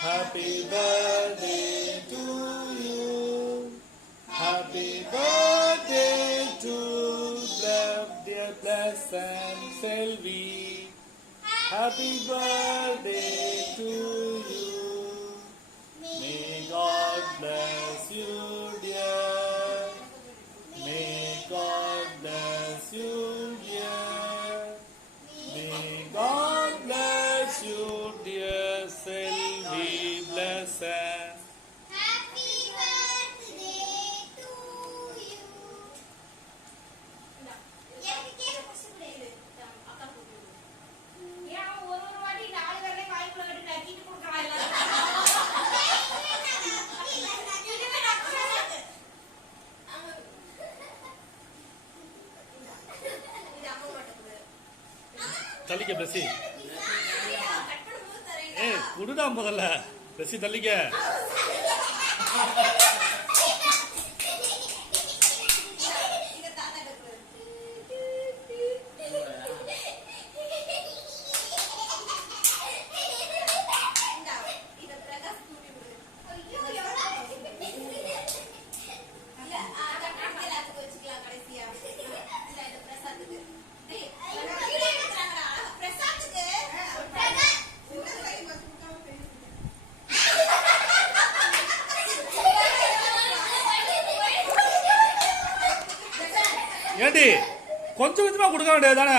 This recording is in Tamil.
Happy birthday to you. Happy birthday to dear Bless and Selvi. Happy birthday to you. May God bless you, dear. May God bless you, dear. May God bless you, dear Selvi Blessed. Happy birthday to you. எனக்கு கேக்க புடிச்சது அக்கா கூப்பிடு. ஏன் ஒரு வாட்டி நாலு வரலே வாய்க்குள்ள கட்டி நக்கிட்டு குடுறா எல்லாரும். தள்ளிக்க பிளஸி. குடுடா முதல்ல பிளஸி தள்ளிக்க. ஏண்டி கொஞ்சம் கொஞ்சமா கொடுக்க வேண்டியது தானே?